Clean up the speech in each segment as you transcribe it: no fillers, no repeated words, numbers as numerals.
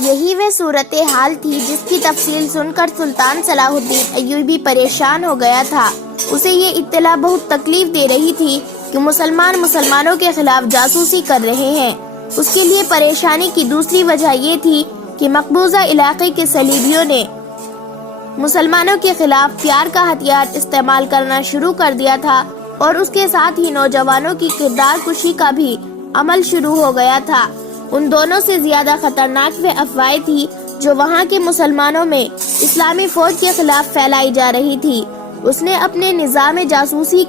یہی وہ صورتحال تھی جس کی تفصیل سن کر سلطان صلاح الدین ایوبی پریشان ہو گیا تھا۔ اسے یہ اطلاع بہت تکلیف دے رہی تھی کہ مسلمانوں کے خلاف جاسوسی کر رہے ہیں۔ اس کے لیے پریشانی کی دوسری وجہ یہ تھی کہ مقبوضہ علاقے کے صلیبیوں نے مسلمانوں کے خلاف پیار کا ہتھیار استعمال کرنا شروع کر دیا تھا، اور اس کے ساتھ ہی نوجوانوں کی کردار کشی کا بھی عمل شروع ہو گیا تھا۔ ان دونوں سے زیادہ خطرناک وہ افواہیں تھی جو وہاں کے مسلمانوں میں اسلامی فوج کے خلاف پھیلائی جا رہی تھی۔ اس نے اپنے نظام جاسوسی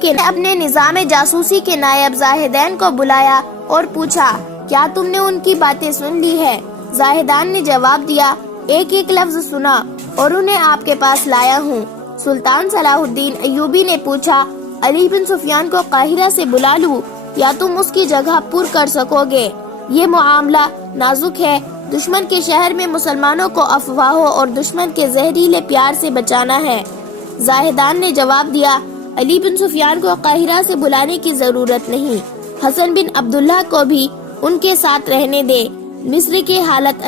کے نائب زاہدین کو بلایا اور پوچھا، کیا تم نے ان کی باتیں سن لی ہے؟ زاہدان نے جواب دیا، ایک ایک لفظ سنا اور انہیں آپ کے پاس لایا ہوں۔ سلطان صلاح الدین ایوبی نے پوچھا، علی بن سفیان کو قاہرہ سے بلا لوں یا تم اس کی جگہ پر کر سکو گے؟ یہ معاملہ نازک ہے۔ دشمن کے شہر میں مسلمانوں کو افواہوں اور دشمن کے زہریلے پیار سے بچانا ہے۔ زاہدان نے جواب دیا، علی بن سفیان کو قاہرہ سے بلانے کی ضرورت نہیں، حسن بن عبداللہ کو بھی ان کے ساتھ رہنے دے۔ مصر کے حالات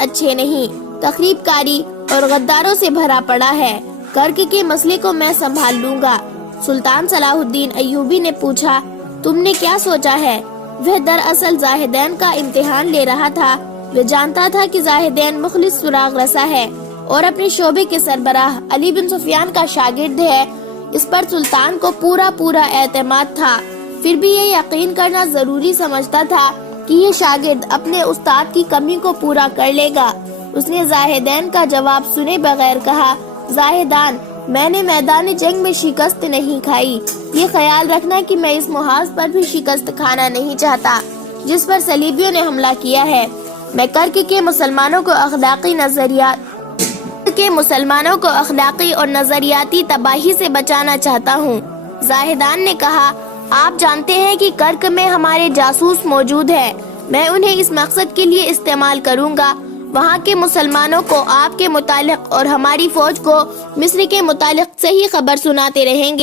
اچھے نہیں، تخریب کاری اور غداروں سے بھرا پڑا ہے۔ کرک کے مسئلے کو میں سنبھال لوں گا۔ سلطان صلاح الدین ایوبی نے پوچھا، تم نے کیا سوچا ہے؟ وہ دراصل زاہدین کا امتحان لے رہا تھا۔ وہ جانتا تھا کہ زاہدین مخلص سراغ رسا ہے اور اپنے شعبے کے سربراہ علی بن سفیان کا شاگرد ہے۔ اس پر سلطان کو پورا اعتماد تھا۔ پھر بھی یہ یقین کرنا ضروری سمجھتا تھا کہ یہ شاگرد اپنے استاد کی کمی کو پورا کر لے گا۔ اس نے زاہدین کا جواب سنے بغیر کہا، زاہدان، میں نے میدان جنگ میں شکست نہیں کھائی۔ یہ خیال رکھنا کہ میں اس محاذ پر بھی شکست کھانا نہیں چاہتا جس پر صلیبیوں نے حملہ کیا ہے۔ میں کرک کے مسلمانوں کو اخلاقی اور نظریاتی تباہی سے بچانا چاہتا ہوں۔ زاہدان نے کہا، آپ جانتے ہیں کہ کرک میں ہمارے جاسوس موجود ہیں۔ میں انہیں اس مقصد کے لیے استعمال کروں گا۔ وہاں کے مسلمانوں کو آپ کے متعلق اور ہماری فوج کو مصر کے متعلق صحیح خبر سناتے رہیں گے۔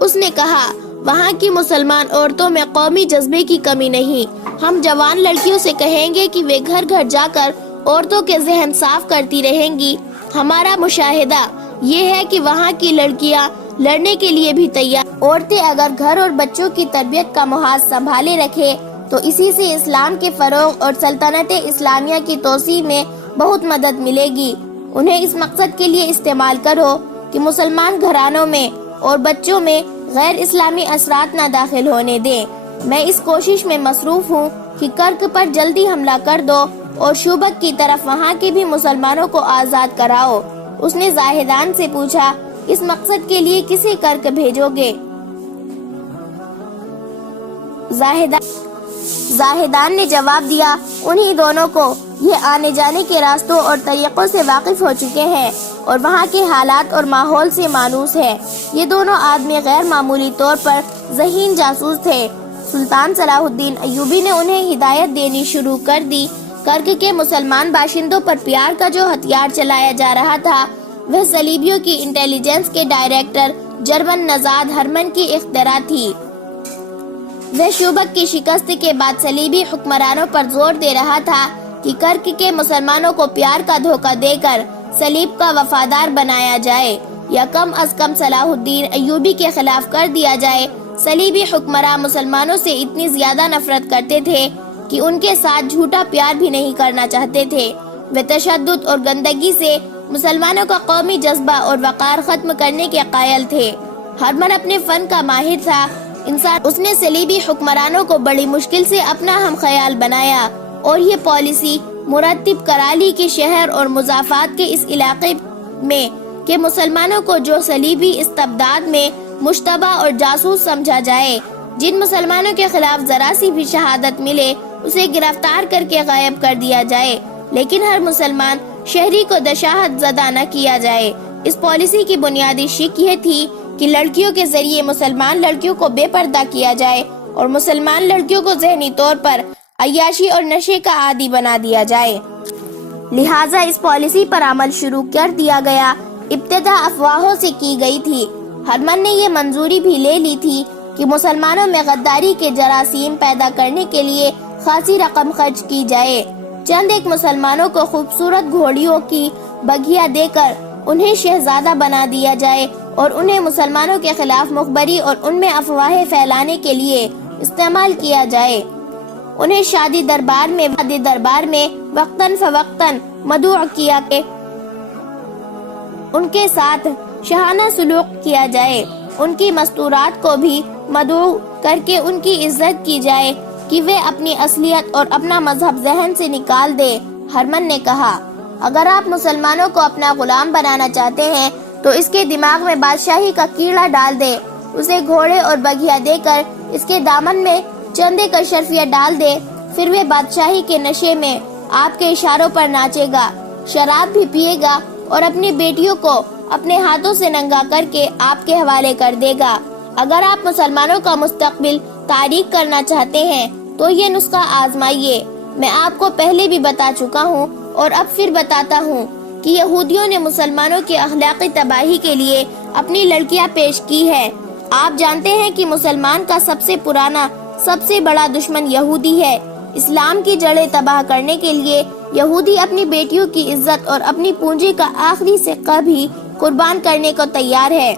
اس نے کہا، وہاں کی مسلمان عورتوں میں قومی جذبے کی کمی نہیں۔ ہم جوان لڑکیوں سے کہیں گے کہ وہ گھر گھر جا کر عورتوں کے ذہن صاف کرتی رہیں گی۔ ہمارا مشاہدہ یہ ہے کہ وہاں کی لڑکیاں لڑنے کے لیے بھی تیار۔ عورتیں اگر گھر اور بچوں کی تربیت کا محاذ سنبھالے رکھے تو اسی سے اسلام کے فروغ اور سلطنت اسلامیہ کی توسیع میں بہت مدد ملے گی۔ انہیں اس مقصد کے لیے استعمال کرو کہ مسلمان گھرانوں میں اور بچوں میں غیر اسلامی اثرات نہ داخل ہونے دیں۔ میں اس کوشش میں مصروف ہوں کہ کرک پر جلدی حملہ کر دو اور شوبک کی طرف وہاں کے بھی مسلمانوں کو آزاد کراؤ۔ اس نے زاہدان سے پوچھا، اس مقصد کے لیے کسے کرک بھیجو گے؟ زاہدان نے جواب دیا، انہی دونوں کو۔ یہ آنے جانے کے راستوں اور طریقوں سے واقف ہو چکے ہیں اور وہاں کے حالات اور ماحول سے مانوس ہے۔ یہ دونوں آدمی غیر معمولی طور پر ذہین جاسوس تھے۔ سلطان صلاح الدین ایوبی نے انہیں ہدایت دینی شروع کر دی۔ کرک کے مسلمان باشندوں پر پیار کا جو ہتھیار چلایا جا رہا تھا وہ صلیبیوں کی انٹیلیجنس کے ڈائریکٹر جرمن نژاد ہرمن کی اختراع تھی۔ وہ شوبک کی شکست کے بعد صلیبی حکمرانوں پر زور دے رہا تھا کہ کرک کے مسلمانوں کو پیار کا دھوکہ دے کر صلیب کا وفادار بنایا جائے یا کم از کم صلاح الدین ایوبی کے خلاف کر دیا جائے۔ صلیبی حکمراں مسلمانوں سے اتنی زیادہ نفرت کرتے تھے کہ ان کے ساتھ جھوٹا پیار بھی نہیں کرنا چاہتے تھے۔ وہ تشدد اور گندگی سے مسلمانوں کا قومی جذبہ اور وقار ختم کرنے کے قائل تھے۔ ہرمن اپنے فن کا ماہر تھا۔ اس نے صلیبی حکمرانوں کو بڑی مشکل سے اپنا ہم خیال بنایا اور یہ پالیسی مرتب کرا لی کہ شہر اور مضافات کے اس علاقے میں کہ مسلمانوں کو جو صلیبی استبداد میں مشتبہ اور جاسوس سمجھا جائے، جن مسلمانوں کے خلاف ذرا سی بھی شہادت ملے اسے گرفتار کر کے غائب کر دیا جائے، لیکن ہر مسلمان شہری کو دشاہت زدہ نہ کیا جائے۔ اس پالیسی کی بنیادی شک یہ تھی کہ لڑکیوں کے ذریعے مسلمان لڑکیوں کو بے پردہ کیا جائے اور مسلمان لڑکیوں کو ذہنی طور پر عیاشی اور نشے کا عادی بنا دیا جائے۔ لہٰذا اس پالیسی پر عمل شروع کر دیا گیا۔ ابتدا افواہوں سے کی گئی تھی۔ ہرمن نے یہ منظوری بھی لے لی تھی کہ مسلمانوں میں غداری کے جراثیم پیدا کرنے کے لیے خاصی رقم خرچ کی جائے۔ چند ایک مسلمانوں کو خوبصورت گھوڑیوں کی بگھیاں دے کر انہیں شہزادہ بنا دیا جائے اور انہیں مسلمانوں کے خلاف مخبری اور ان میں افواہیں پھیلانے کے لیے استعمال کیا جائے۔ انہیں شادی دربار میں وقتاً فوقتاً مدعو کیا کہ ان کے ساتھ شاہانہ سلوک کیا جائے۔ ان کی مستورات کو بھی مدعو کر کے ان کی عزت کی جائے کہ وہ اپنی اصلیت اور اپنا مذہب ذہن سے نکال دے۔ ہرمن نے کہا، اگر آپ مسلمانوں کو اپنا غلام بنانا چاہتے ہیں تو اس کے دماغ میں بادشاہی کا کیڑا ڈال دے، اسے گھوڑے اور بگھیاں دے کر اس کے دامن میں چندے کا اشرفیہ ڈال دے، پھر وہ بادشاہی کے نشے میں آپ کے اشاروں پر ناچے گا، شراب بھی پیے گا اور اپنی بیٹیوں کو اپنے ہاتھوں سے ننگا کر کے آپ کے حوالے کر دے گا۔ اگر آپ مسلمانوں کا مستقبل تاریک کرنا چاہتے ہیں تو یہ نسخہ آزمائیے۔ میں آپ کو پہلے بھی بتا چکا ہوں اور اب پھر بتاتا ہوں کہ یہودیوں نے مسلمانوں کی اخلاقی تباہی کے لیے اپنی لڑکیاں پیش کی ہے۔ آپ جانتے ہیں کہ مسلمان کا سب سے پرانا سب سے بڑا دشمن یہودی ہے۔ اسلام کی جڑیں تباہ کرنے کے لیے یہودی اپنی بیٹیوں کی عزت اور اپنی پونجی کا آخری سکہ بھی قربان کرنے کو تیار ہے۔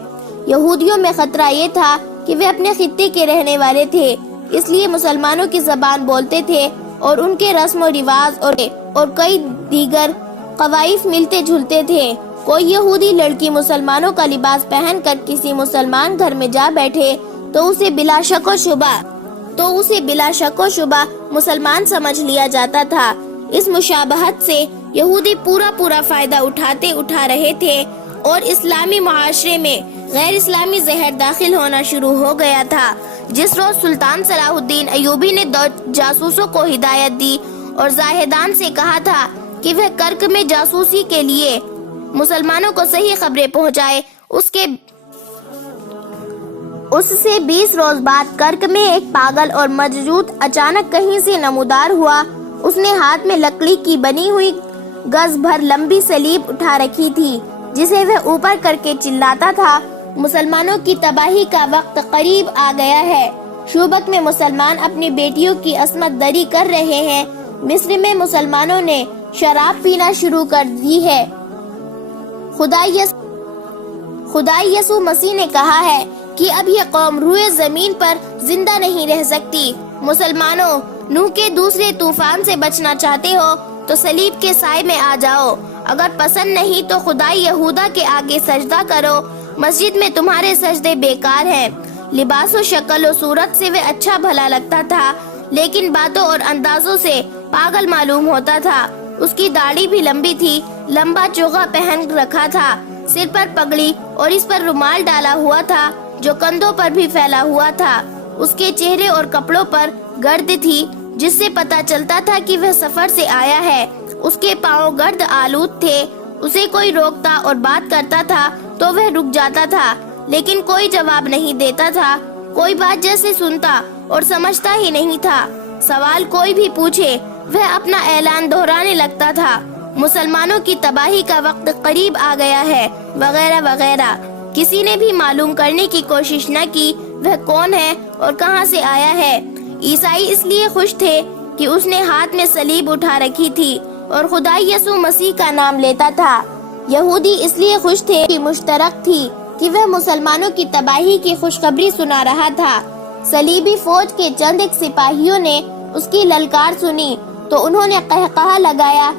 یہودیوں میں خطرہ یہ تھا کہ وہ اپنے خطے کے رہنے والے تھے، اس لیے مسلمانوں کی زبان بولتے تھے اور ان کے رسم و رواج اور کئی دیگر قوائف ملتے جھلتے تھے۔ کوئی یہودی لڑکی مسلمانوں کا لباس پہن کر کسی مسلمان گھر میں جا بیٹھے تو اسے بلا شک و شبہ مسلمان سمجھ لیا جاتا تھا۔ اس مشابہت سے یہودی پورا فائدہ اٹھا رہے تھے اور اسلامی معاشرے میں غیر اسلامی زہر داخل ہونا شروع ہو گیا تھا۔ جس روز سلطان صلاح الدین ایوبی نے 2 جاسوسوں کو ہدایت دی اور زاہدان سے کہا تھا کہ وہ کرک میں جاسوسی کے لیے مسلمانوں کو صحیح خبریں پہنچائے، اس سے 20 روز بعد کرک میں ایک پاگل اور مجذوب اچانک کہیں سے نمودار ہوا۔ اس نے ہاتھ میں لکڑی کی بنی ہوئی گز بھر لمبی سلیب اٹھا رکھی تھی جسے وہ اوپر کر کے چلاتا تھا، مسلمانوں کی تباہی کا وقت قریب آ گیا ہے۔ شوبک میں مسلمان اپنی بیٹیوں کی عصمت دری کر رہے ہیں۔ مصر میں مسلمانوں نے شراب پینا شروع کر دی ہے۔ خدا یسوع مسیح نے کہا ہے کہ اب یہ قوم روئے زمین پر زندہ نہیں رہ سکتی۔ مسلمانوں، نوح کے دوسرے طوفان سے بچنا چاہتے ہو تو صلیب کے سائے میں آ جاؤ، اگر پسند نہیں تو خدائی یہودا کے آگے سجدہ کرو۔ مسجد میں تمہارے سجدے بیکار ہیں۔ لباس و شکل و صورت سے وہ اچھا بھلا لگتا تھا لیکن باتوں اور اندازوں سے پاگل معلوم ہوتا تھا۔ اس کی داڑھی بھی لمبی تھی، لمبا چوغا پہن رکھا تھا، سر پر پگڑی اور اس پر رومال ڈالا ہوا تھا جو کندھوں پر بھی پھیلا ہوا تھا۔ اس کے چہرے اور کپڑوں پر گرد تھی جس سے پتا چلتا تھا کہ وہ سفر سے آیا ہے۔ اس کے پاؤں گرد آلود تھے۔ اسے کوئی روکتا اور بات کرتا تھا تو وہ رک جاتا تھا لیکن کوئی جواب نہیں دیتا تھا، کوئی بات جیسے سنتا اور سمجھتا ہی نہیں تھا۔ سوال کوئی بھی پوچھے وہ اپنا اعلان دہرانے لگتا تھا، مسلمانوں کی تباہی کا وقت قریب آ گیا ہے، وغیرہ وغیرہ۔ کسی نے بھی معلوم کرنے کی کوشش نہ کی وہ کون ہے اور کہاں سے آیا ہے۔ عیسائی اس لیے خوش تھے کہ اس نے ہاتھ میں صلیب اٹھا رکھی تھی اور خدائی یسوع مسیح کا نام لیتا تھا۔ یہودی اس لیے خوش تھے کہ مشترک تھی کہ وہ مسلمانوں کی تباہی کی خوشخبری سنا رہا تھا۔ صلیبی فوج کے چند ایک سپاہیوں نے اس کی للکار سنی تو انہوں نے قہقہا لگایا۔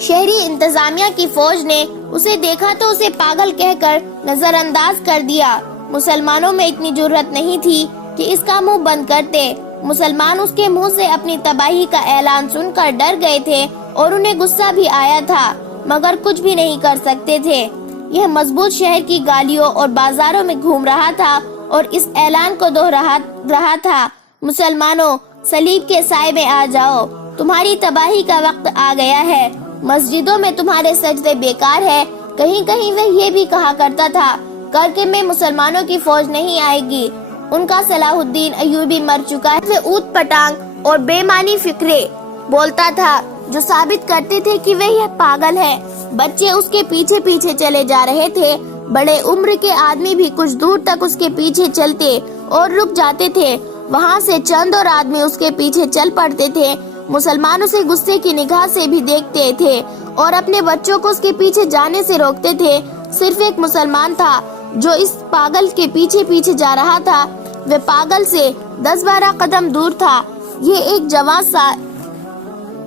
شہری انتظامیہ کی فوج نے اسے دیکھا تو اسے پاگل کہہ کر نظر انداز کر دیا۔ مسلمانوں میں اتنی جرأت نہیں تھی کہ اس کا منہ بند کرتے۔ مسلمان اس کے منہ سے اپنی تباہی کا اعلان سن کر ڈر گئے تھے اور انہیں غصہ بھی آیا تھا مگر کچھ بھی نہیں کر سکتے تھے۔ یہ مضبوط شہر کی گالیوں اور بازاروں میں گھوم رہا تھا اور اس اعلان کو دوہرا رہا تھا، مسلمانوں، صلیب کے سائے میں آ جاؤ، تمہاری تباہی کا وقت آ گیا ہے، مسجدوں میں تمہارے سجدے بیکار ہے۔ کہیں کہیں وہ یہ بھی کہا کرتا تھا، کرک میں مسلمانوں کی فوج نہیں آئے گی، ان کا صلاح الدین ایوبی مر چکا ہے۔ وہ اوت پٹانگ اور بے معنی فکرے بولتا تھا جو ثابت کرتے تھے کہ وہ یہ پاگل ہے۔ بچے اس کے پیچھے پیچھے چلے جا رہے تھے، بڑے عمر کے آدمی بھی کچھ دور تک اس کے پیچھے چلتے اور رک جاتے تھے، وہاں سے چند اور آدمی اس کے پیچھے چل پڑتے تھے۔ مسلمان اسے غصے کی نگاہ سے بھی دیکھتے تھے اور اپنے بچوں کو اس کے پیچھے جانے سے روکتے تھے۔ صرف ایک مسلمان تھا جو اس پاگل کے پیچھے پیچھے جا رہا تھا۔ وہ پاگل سے 10-12 قدم دور تھا۔ یہ ایک جوان سا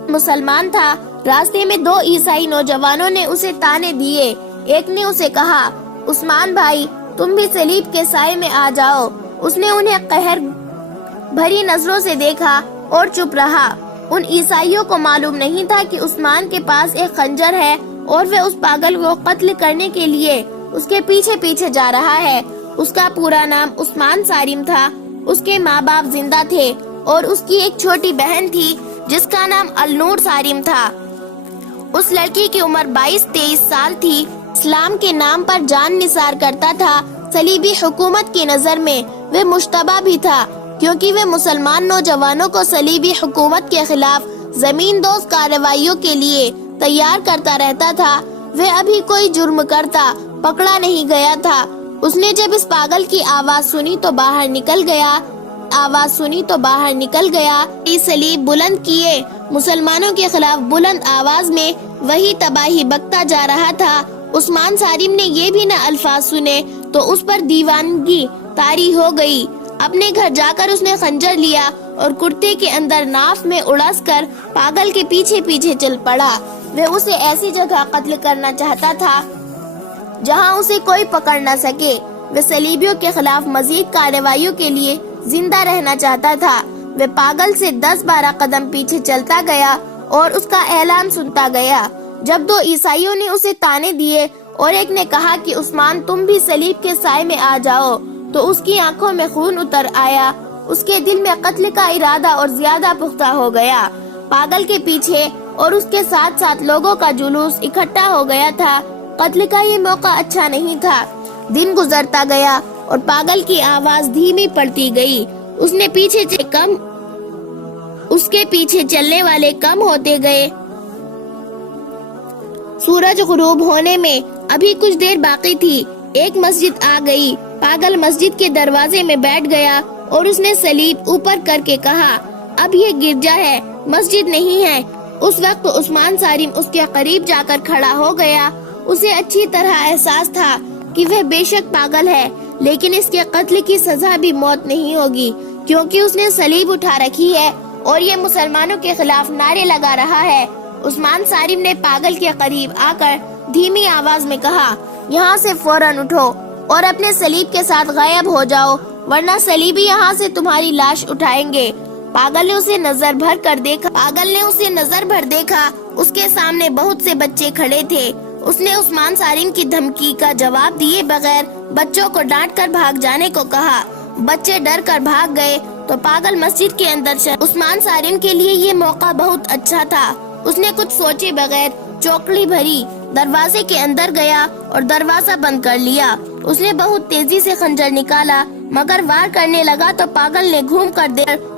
مسلمان تھا۔ راستے میں 2 عیسائی نوجوانوں نے اسے تانے دیے۔ ایک نے اسے کہا، عثمان بھائی تم بھی صلیب کے سائے میں آ جاؤ۔ اس نے انہیں قہر بھری نظروں سے دیکھا اور چپ رہا۔ ان عیسائیوں کو معلوم نہیں تھا کہ عثمان کے پاس ایک خنجر ہے اور وہ اس پاگل کو قتل کرنے کے لیے اس کے پیچھے پیچھے جا رہا ہے۔ اس کا پورا نام عثمان سالم تھا۔ اس کے ماں باپ زندہ تھے اور اس کی ایک چھوٹی بہن تھی جس کا نام النور سالم تھا۔ اس لڑکی کی عمر 22-23 سال تھی۔ اسلام کے نام پر جان نثار کرتا تھا۔ صلیبی حکومت کی نظر میں وہ مشتبہ بھی تھا کیونکہ وہ مسلمان نوجوانوں کو صلیبی حکومت کے خلاف زمین دوز کارروائیوں کے لیے تیار کرتا رہتا تھا۔ وہ ابھی کوئی جرم کرتا پکڑا نہیں گیا تھا۔ اس نے جب اس پاگل کی آواز سنی تو باہر نکل گیا۔ صلیب بلند کیے مسلمانوں کے خلاف بلند آواز میں وہی تباہی بکتا جا رہا تھا۔ عثمان سالم نے یہ بھی نہ الفاظ سنے تو اس پر دیوانگی طاری ہو گئی۔ اپنے گھر جا کر اس نے خنجر لیا اور کرتے کے اندر ناف میں اڑس کر پاگل کے پیچھے پیچھے چل پڑا۔ وہ اسے ایسی جگہ قتل کرنا چاہتا تھا جہاں اسے کوئی پکڑ نہ سکے۔ وہ صلیبیوں کے خلاف مزید کارروائیوں کے لیے زندہ رہنا چاہتا تھا۔ وہ پاگل سے 10-12 قدم پیچھے چلتا گیا اور اس کا اعلان سنتا گیا۔ جب 2 عیسائیوں نے اسے تانے دیے اور ایک نے کہا کہ عثمان تم بھی صلیب کے سائے میں آ جاؤ تو اس کی آنکھوں میں خون اتر آیا۔ اس کے دل میں قتل کا ارادہ اور زیادہ پختہ ہو گیا۔ پاگل کے پیچھے اور اس کے ساتھ ساتھ لوگوں کا جلوس اکٹھا ہو گیا تھا۔ قتل کا یہ موقع اچھا نہیں تھا۔ دن گزرتا گیا اور پاگل کی آواز دھیمی پڑتی گئی۔ اس کے پیچھے چلنے والے کم ہوتے گئے۔ سورج غروب ہونے میں ابھی کچھ دیر باقی تھی۔ ایک مسجد آ گئی۔ پاگل مسجد کے دروازے میں بیٹھ گیا اور اس نے صلیب اوپر کر کے کہا، اب یہ گرجا ہے، مسجد نہیں ہے۔ اس وقت عثمان سالم اس کے قریب جا کر کھڑا ہو گیا۔ اسے اچھی طرح احساس تھا کہ وہ بے شک پاگل ہے، لیکن اس کے قتل کی سزا بھی موت نہیں ہوگی کیونکہ اس نے صلیب اٹھا رکھی ہے اور یہ مسلمانوں کے خلاف نعرے لگا رہا ہے۔ عثمان سالم نے پاگل کے قریب آ کر دھیمی آواز میں کہا، یہاں سے فوراً اٹھو اور اپنے صلیب کے ساتھ غائب ہو جاؤ ورنہ صلیبی یہاں سے تمہاری لاش اٹھائیں گے۔ پاگل نے اسے نظر بھر دیکھا۔ اس کے سامنے بہت سے بچے کھڑے تھے۔ اس نے عثمان سالم کی دھمکی کا جواب دیے بغیر بچوں کو ڈانٹ کر بھاگ جانے کو کہا۔ بچے ڈر کر بھاگ گئے تو پاگل مسجد کے اندر چلا۔ عثمان سالم کے لیے یہ موقع بہت اچھا تھا۔ اس نے کچھ سوچے بغیر چوکڑی بھری دروازے کے اندر گیا اور دروازہ بند کر لیا۔ اس نے بہت تیزی سے خنجر نکالا مگر وار کرنے لگا تو پاگل نے گھوم کر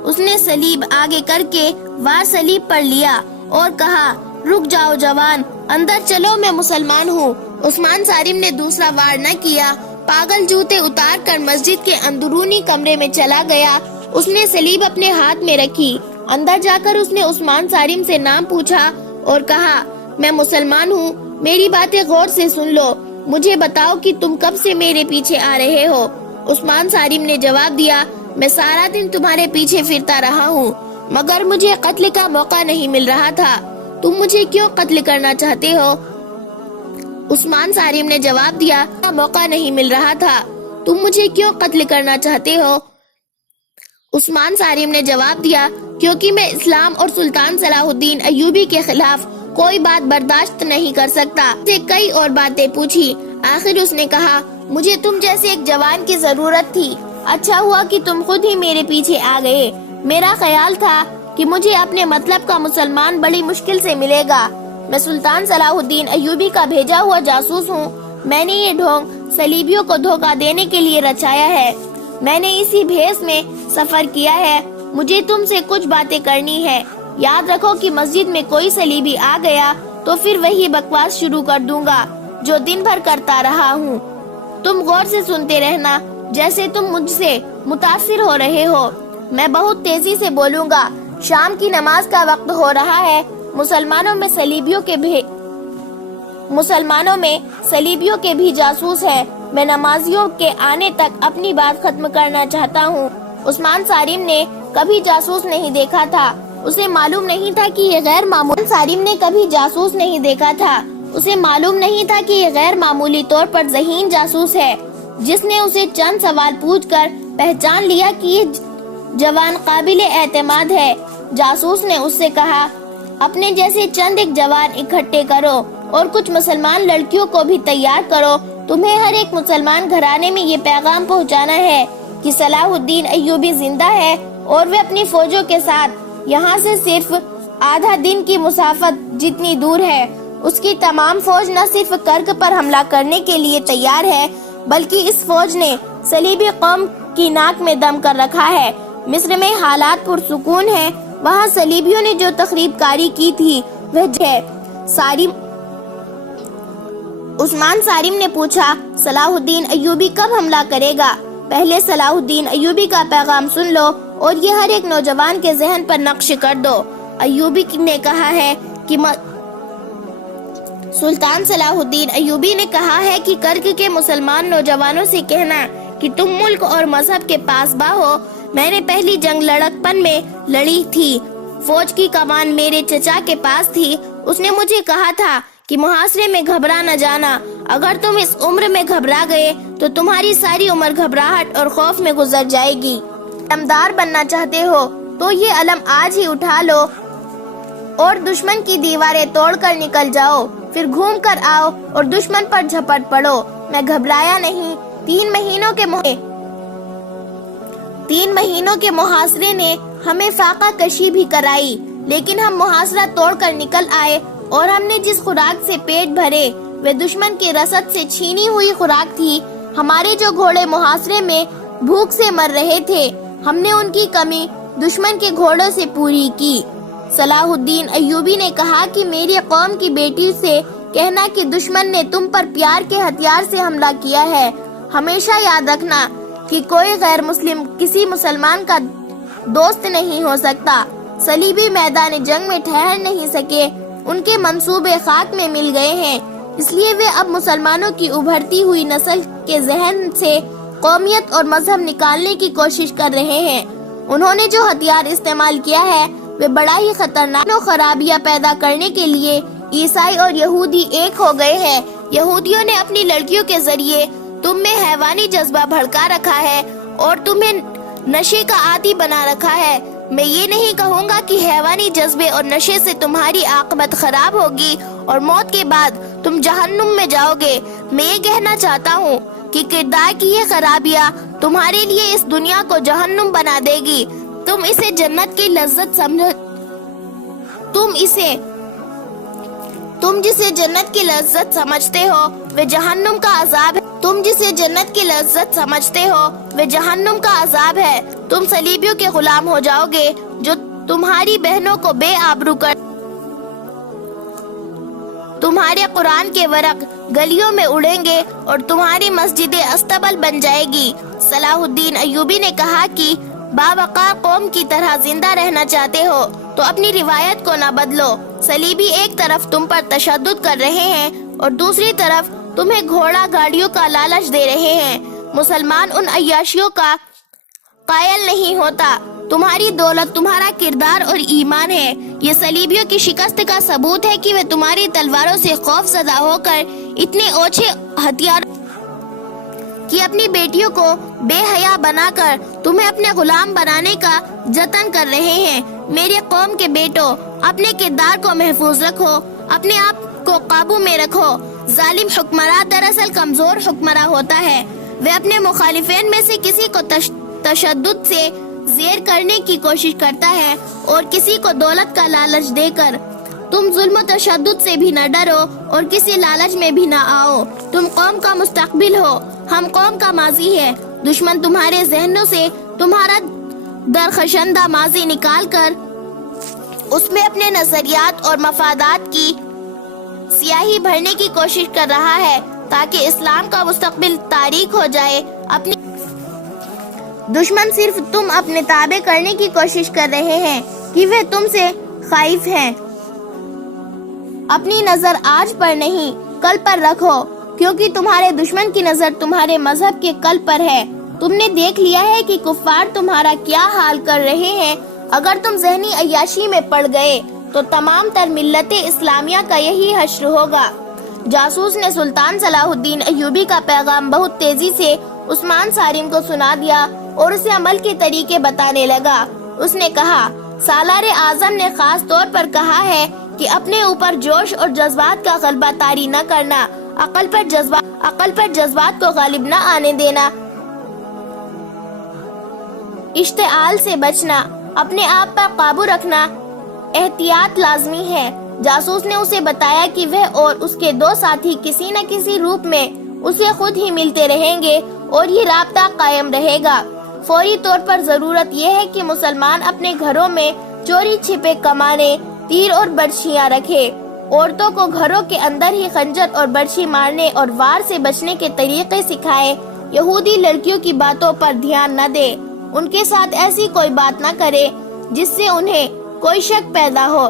اس نے صلیب آگے کر کے وار صلیب پر لیا اور کہا، رک جاؤ جوان، اندر چلو، میں مسلمان ہوں۔ عثمان سالم نے دوسرا وار نہ کیا۔ پاگل جوتے اتار کر مسجد کے اندرونی کمرے میں چلا گیا۔ اس نے صلیب اپنے ہاتھ میں رکھی۔ اندر جا کر اس نے عثمان سالم سے نام پوچھا اور کہا، میں مسلمان ہوں، میری باتیں غور سے سن لو، مجھے بتاؤ کہ تم کب سے میرے پیچھے آ رہے ہو۔ عثمان سالم نے جواب دیا، میں سارا دن تمہارے پیچھے پھرتا رہا ہوں مگر مجھے قتل کا موقع نہیں مل رہا تھا۔ تم مجھے کیوں قتل کرنا چاہتے ہو؟ عثمان سالم نے جواب دیا، موقع نہیں مل رہا تھا۔ تم مجھے کیوں قتل کرنا چاہتے ہو؟ عثمان سالم نے جواب دیا، کیونکہ میں اسلام اور سلطان صلاح الدین ایوبی کے خلاف کوئی بات برداشت نہیں کر سکتا۔ اسے کئی اور باتیں پوچھی۔ آخر اس نے کہا، مجھے تم جیسے ایک جوان کی ضرورت تھی، اچھا ہوا کہ تم خود ہی میرے پیچھے آ گئے۔ میرا خیال تھا کہ مجھے اپنے مطلب کا مسلمان بڑی مشکل سے ملے گا۔ میں سلطان صلاح الدین ایوبی کا بھیجا ہوا جاسوس ہوں۔ میں نے یہ ڈھونگ صلیبیوں کو دھوکہ دینے کے لیے رچایا ہے۔ میں نے اسی بھیس میں سفر کیا ہے۔ مجھے تم سے کچھ باتیں کرنی ہے۔ یاد رکھو کہ مسجد میں کوئی صلیبی آ گیا تو پھر وہی بکواس شروع کر دوں گا جو دن بھر کرتا رہا ہوں۔ تم غور سے سنتے رہنا جیسے تم مجھ سے متاثر ہو رہے ہو۔ میں بہت تیزی سے بولوں گا شام کی نماز کا وقت ہو رہا ہے۔ مسلمانوں میں صلیبیوں کے بھی جاسوس ہیں۔ میں نمازیوں کے آنے تک اپنی بات ختم کرنا چاہتا ہوں۔ عثمان صارم نے کبھی جاسوس نہیں دیکھا تھا۔ اسے معلوم نہیں تھا کہ یہ غیر معمولی طور پر ذہین جاسوس ہے، جس نے اسے چند سوال پوچھ کر پہچان لیا کہ یہ جوان قابل اعتماد ہے۔ جاسوس نے اس سے کہا، اپنے جیسے چند ایک جوان اکٹھے کرو اور کچھ مسلمان لڑکیوں کو بھی تیار کرو۔ تمہیں ہر ایک مسلمان گھرانے میں یہ پیغام پہنچانا ہے کہ صلاح الدین ایوبی زندہ ہے اور وہ اپنی فوجوں کے ساتھ یہاں سے صرف آدھا دن کی مسافت جتنی دور ہے۔ اس کی تمام فوج نہ صرف کرک پر حملہ کرنے کے لیے تیار ہے، بلکہ اس فوج نے صلیبی قوم کی ناک میں دم کر رکھا ہے۔ مصر میں حالات پرسکون ہیں۔ وہاں صلیبیوں نے جو تخریب کاری کی تھی وہ ہے۔ عثمان صارم نے پوچھا، صلاح الدین ایوبی کب حملہ کرے گا؟ پہلے صلاح الدین ایوبی کا پیغام سن لو اور یہ ہر ایک نوجوان کے ذہن پر نقش کر دو۔ ایوبی نے کہا ہے کہ سلطان صلاح الدین ایوبی نے کہا ہے کہ کرک کے مسلمان نوجوانوں سے کہنا کہ تم ملک اور مذہب کے پاسباں ہو۔ میں نے پہلی جنگ لڑکپن میں لڑی تھی۔ فوج کی کمان میرے چچا کے پاس تھی۔ اس نے مجھے کہا تھا کہ محاصرے میں گھبرا نہ جانا۔ اگر تم اس عمر میں گھبرا گئے تو تمہاری ساری عمر گھبراہٹ اور خوف میں گزر جائے گی۔ علمدار بننا چاہتے ہو تو یہ علم آج ہی اٹھا لو اور دشمن کی دیواریں توڑ کر نکل جاؤ، پھر گھوم کر آؤ اور دشمن پر جھپٹ پڑو۔ میں گھبرایا نہیں۔ 3 مہینوں کے محاصرے نے ہمیں فاقہ کشی بھی کرائی، لیکن ہم محاصرہ توڑ کر نکل آئے اور ہم نے جس خوراک سے پیٹ بھرے وہ دشمن کے رسد سے چھینی ہوئی خوراک تھی۔ ہمارے جو گھوڑے محاصرے میں بھوک سے مر رہے تھے، ہم نے ان کی کمی دشمن کے گھوڑوں سے پوری کی۔ صلاح الدین ایوبی نے کہا کہ میری قوم کی بیٹی سے کہنا کہ دشمن نے تم پر پیار کے ہتھیار سے حملہ کیا ہے۔ ہمیشہ یاد رکھنا کہ کوئی غیر مسلم کسی مسلمان کا دوست نہیں ہو سکتا۔ صلیبی میدان جنگ میں ٹھہر نہیں سکے، ان کے منصوبے خاک میں مل گئے ہیں، اس لیے وہ اب مسلمانوں کی ابھرتی ہوئی نسل کے ذہن سے قومیت اور مذہب نکالنے کی کوشش کر رہے ہیں۔ انہوں نے جو ہتھیار استعمال کیا ہے وہ بڑا ہی خطرناک و خرابیاں پیدا کرنے کے لیے عیسائی اور یہودی ایک ہو گئے ہیں۔ یہودیوں نے اپنی لڑکیوں کے ذریعے تم میں حیوانی جذبہ بھڑکا رکھا ہے اور تمہیں نشے کا عادی بنا رکھا ہے۔ میں یہ نہیں کہوں گا کہ حیوانی جذبے اور نشے سے تمہاری عاقبت خراب ہوگی اور موت کے بعد تم جہنم میں جاؤ گے۔ میں یہ کہنا چاہتا ہوں کہ کردار کی یہ خرابیاں تمہارے لیے اس دنیا کو جہنم بنا دے گی۔ تم اسے جنت کی لذت سمجھو، تم جسے جنت کی لذت سمجھتے ہو وہ جہنم کا عذاب ہے۔ تم صلیبیوں کے غلام ہو جاؤ گے جو تمہاری بہنوں کو بے آبرو کر تمہارے قرآن کے ورق گلیوں میں اڑیں گے اور تمہاری مسجدیں استبل بن جائے گی۔ صلاح الدین ایوبی نے کہا کہ باوقار قوم کی طرح زندہ رہنا چاہتے ہو تو اپنی روایت کو نہ بدلو۔ صلیبی ایک طرف تم پر تشدد کر رہے ہیں اور دوسری طرف تمہیں گھوڑا گاڑیوں کا لالچ دے رہے ہیں۔ مسلمان ان عیاشیوں کا قائل نہیں ہوتا۔ تمہاری دولت تمہارا کردار اور ایمان ہے۔ یہ صلیبیوں کی شکست کا ثبوت ہے کہ وہ تمہاری تلواروں سے خوف زدہ ہو کر اتنے اوچھے ہتھیار کہ اپنی بیٹیوں کو بے حیا بنا کر تمہیں اپنے غلام بنانے کا جتن کر رہے ہیں۔ میری قوم کے بیٹوں، اپنے کردار کو محفوظ رکھو، اپنے آپ کو قابو میں رکھو۔ ظالم حکمراں دراصل کمزور حکمراں ہوتا ہے۔ وہ اپنے مخالفین میں سے کسی کو تشدد سے زیر کرنے کی کوشش کرتا ہے اور کسی کو دولت کا لالچ دے کر۔ تم ظلم و تشدد سے بھی نہ ڈرو اور کسی لالچ میں بھی نہ آؤ۔ تم قوم کا مستقبل ہو، ہم قوم کا ماضی ہے۔ دشمن تمہارے ذہنوں سے تمہارا درخشندہ ماضی نکال کر اس میں اپنے نظریات اور مفادات کی سیاہی بھرنے کی کوشش کر رہا ہے تاکہ اسلام کا مستقبل تاریک ہو جائے۔ دشمن صرف تم اپنے تابع کرنے کی کوشش کر رہے ہیں کہ وہ تم سے خائف ہیں۔ اپنی نظر آج پر نہیں کل پر رکھو، کیونکہ تمہارے دشمن کی نظر تمہارے مذہب کے کل پر ہے۔ تم نے دیکھ لیا ہے کہ کفار تمہارا کیا حال کر رہے ہیں۔ اگر تم ذہنی عیاشی میں پڑ گئے تو تمام تر ملت اسلامیہ کا یہی حشر ہوگا۔ جاسوس نے سلطان صلاح الدین ایوبی کا پیغام بہت تیزی سے عثمان صارم کو سنا دیا اور اسے عمل کے طریقے بتانے لگا۔ اس نے کہا، سالار اعظم نے خاص طور پر کہا ہے کہ اپنے اوپر جوش اور جذبات کا غلبہ طاری نہ کرنا، عقل پر جذبات کو غالب نہ آنے دینا، اشتعال سے بچنا، اپنے آپ پر قابو رکھنا، احتیاط لازمی ہے۔ جاسوس نے اسے بتایا کہ وہ اور اس کے دو ساتھی کسی نہ کسی روپ میں اسے خود ہی ملتے رہیں گے اور یہ رابطہ قائم رہے گا۔ فوری طور پر ضرورت یہ ہے کہ مسلمان اپنے گھروں میں چوری چھپے کمانے، تیر اور برچھیاں رکھے، عورتوں کو گھروں کے اندر ہی خنجر اور برچھی مارنے اور وار سے بچنے کے طریقے سکھائے، یہودی لڑکیوں کی باتوں پر دھیان نہ دے، ان کے ساتھ ایسی کوئی بات نہ کرے جس سے انہیں کوئی شک پیدا ہو،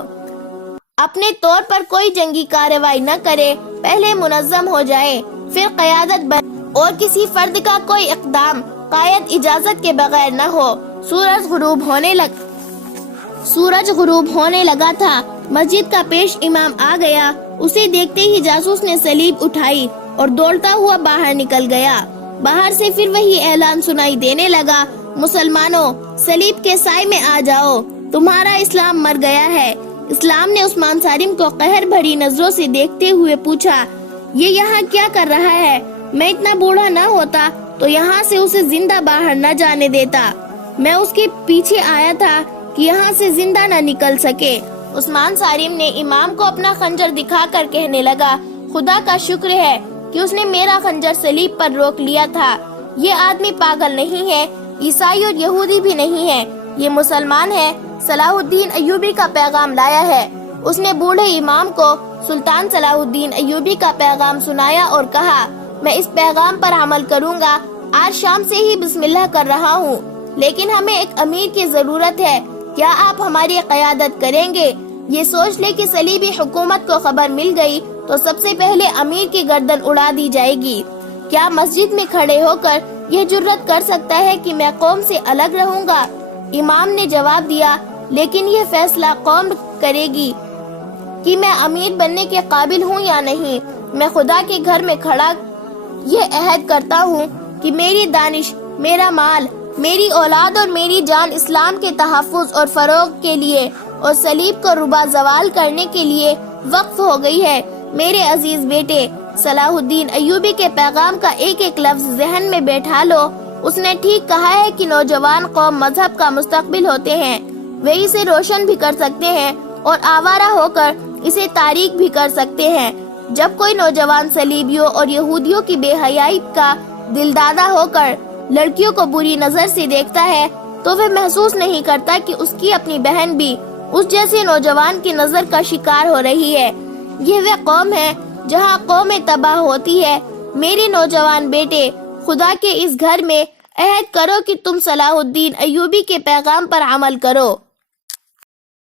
اپنے طور پر کوئی جنگی کارروائی نہ کرے، پہلے منظم ہو جائے، پھر قیادت بن اور کسی فرد کا کوئی اقدام قائد اجازت کے بغیر نہ ہو۔ سورج غروب ہونے لگا تھا، مسجد کا پیش امام آ گیا، اسے دیکھتے ہی جاسوس نے صلیب اٹھائی اور دوڑتا ہوا باہر نکل گیا۔ باہر سے پھر وہی اعلان سنائی دینے لگا، مسلمانوں، صلیب کے سائے میں آ جاؤ، تمہارا اسلام مر گیا ہے۔ اسلام نے عثمان صارم کو قہر بھری نظروں سے دیکھتے ہوئے پوچھا، یہ یہاں کیا کر رہا ہے؟ میں اتنا بوڑھا نہ ہوتا تو یہاں سے اسے زندہ باہر نہ جانے دیتا، میں اس کے پیچھے آیا تھا کہ یہاں سے زندہ نہ نکل سکے۔ عثمان صارم نے امام کو اپنا خنجر دکھا کر کہنے لگا، خدا کا شکر ہے کہ اس نے میرا خنجر صلیب پر روک لیا تھا۔ یہ آدمی پاگل نہیں ہے، عیسائی اور یہودی بھی نہیں ہے، یہ مسلمان ہے، صلاح الدین ایوبی کا پیغام لایا ہے۔ اس نے بوڑھے امام کو سلطان صلاح الدین ایوبی کا پیغام سنایا اور کہا، میں اس پیغام پر عمل کروں گا، آج شام سے ہی بسم اللہ کر رہا ہوں، لیکن ہمیں ایک امیر کی ضرورت ہے، کیا آپ ہماری قیادت کریں گے؟ یہ سوچ لے کہ صلیبی حکومت کو خبر مل گئی تو سب سے پہلے امیر کی گردن اڑا دی جائے گی۔ کیا مسجد میں کھڑے ہو کر یہ جرت کر سکتا ہے کہ میں قوم سے الگ رہوں گا؟ امام نے جواب دیا، لیکن یہ فیصلہ قوم کرے گی کہ میں امیر بننے کے قابل ہوں یا نہیں۔ میں خدا کے گھر میں کھڑا یہ عہد کرتا ہوں کہ میری دانش، میرا مال، میری اولاد اور میری جان اسلام کے تحفظ اور فروغ کے لیے اور صلیب کو ربا زوال کرنے کے لیے وقف ہو گئی ہے۔ میرے عزیز بیٹے، صلاح الدین ایوبی کے پیغام کا ایک ایک لفظ ذہن میں بیٹھا لو۔ اس نے ٹھیک کہا ہے کہ نوجوان قوم مذہب کا مستقبل ہوتے ہیں، وہ اسے روشن بھی کر سکتے ہیں اور آوارہ ہو کر اسے تاریک بھی کر سکتے ہیں۔ جب کوئی نوجوان صلیبیوں اور یہودیوں کی بے حیائی کا دلدادہ ہو کر لڑکیوں کو بری نظر سے دیکھتا ہے تو وہ محسوس نہیں کرتا کہ اس کی اپنی بہن بھی اس جیسے نوجوان کی نظر کا شکار ہو رہی ہے۔ یہ وہ قوم ہے جہاں قومیں تباہ ہوتی ہے۔ میرے نوجوان بیٹے، خدا کے اس گھر میں عہد کرو کہ تم صلاح الدین ایوبی کے پیغام پر عمل کرو۔